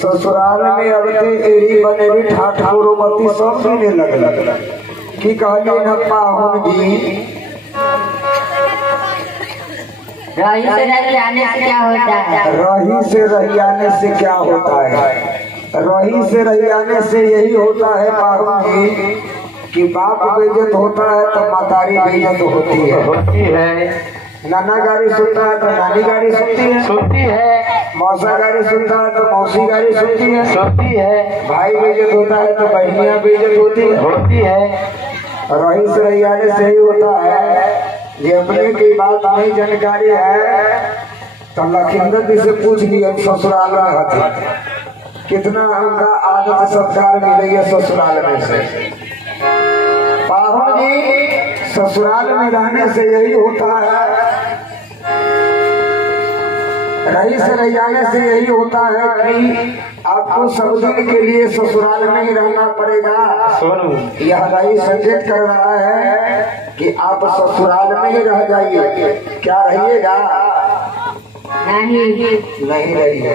ससुराल में अब एरी बनेरी ठाठुरो मती सब पीने लगल की कहली न पाहुन जी रही से रही आने से क्या होता है? रही से रही आने से क्या होता है? रही से रही आने से यही होता है पाहुन जी कि बाप बेइज्जत होता है तो मातारी बेइज्जत होती है। नाना गाड़ी सुनता है तो नानी गाड़ी सुनती है। मौसा गाड़ी सुनता है तो मौसी गाड़ी सुनती है। भाई बेइज्जत होता है तो बहनियां बेइज्जत होती है। रही से रही आने से ही होता है। ये अपने की बात नहीं जानकारी है तो लखिंदर जी से पूछ लिया ससुराल में कितना उनका आदत सत्कार मिले ससुराल में से। पाहुन जी ससुराल में रहने से यही होता है। रही से रही आने से यही होता है कि आपको सब दिन के लिए ससुराल में ही रहना पड़ेगा। यह रही संकेत कर रहा है कि आप ससुराल में ही रह जाइए। क्या रहिएगा? नहीं रहिएगा।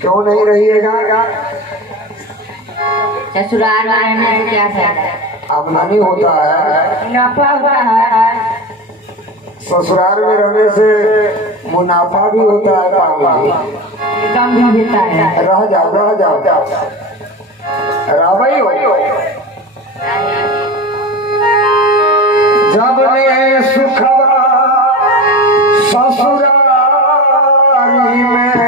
क्यों नहीं रहिएगा? ससुराल में रहने से क्या फायदा? आमदनी होता है, मुनाफा होता है। ससुराल में रहने से मुनाफा भी होता है। कम भी देता है। रह जाओ रावई हो। जब ने सुखवा ससुराल में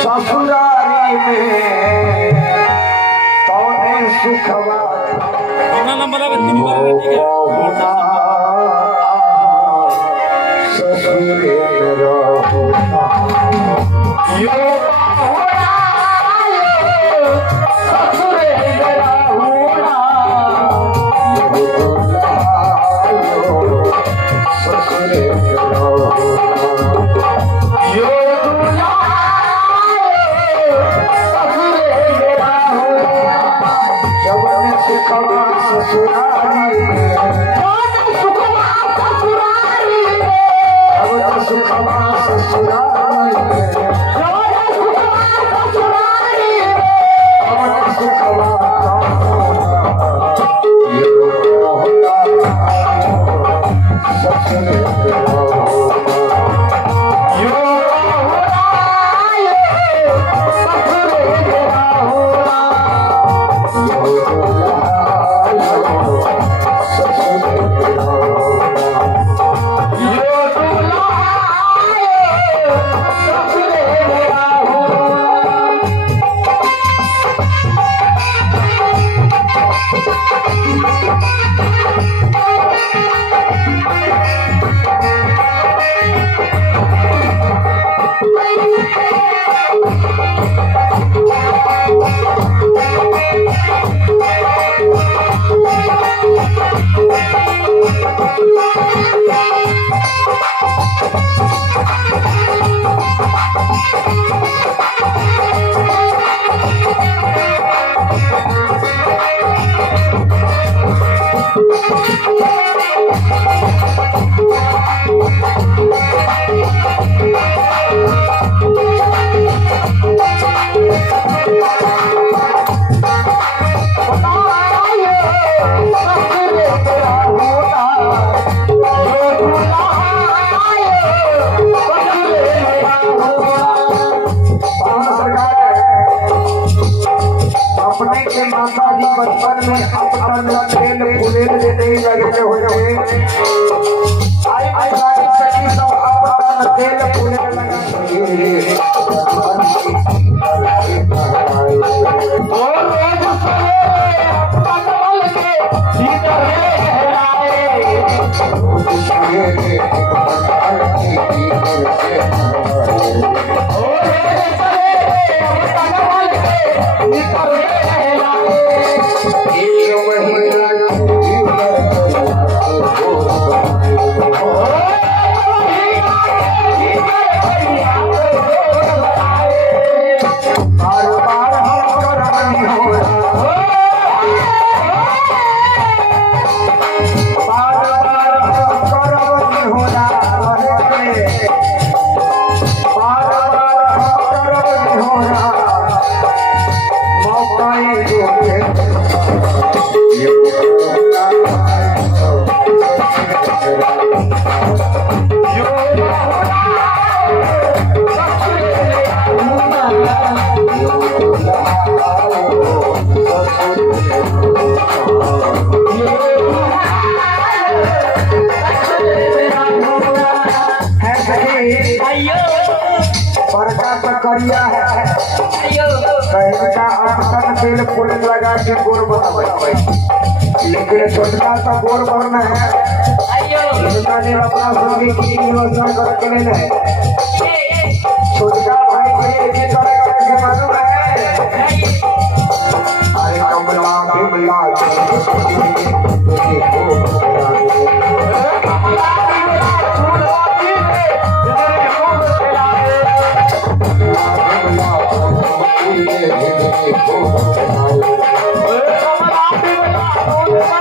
ससुरारी में तौने सुखवा ससुरे तेल फूले नहीं लगते हुए आई सारी सखी सब अपना तेल फूले लगे करिया है कहता अपन तेल फूल लगा के गोर बनावे लेकिन छोटका सा गोर बनना है ने अपना सभी की योजना करके लेना है छोटका भाई के करेगा के मालूम है अरे कमला बिमला Oh,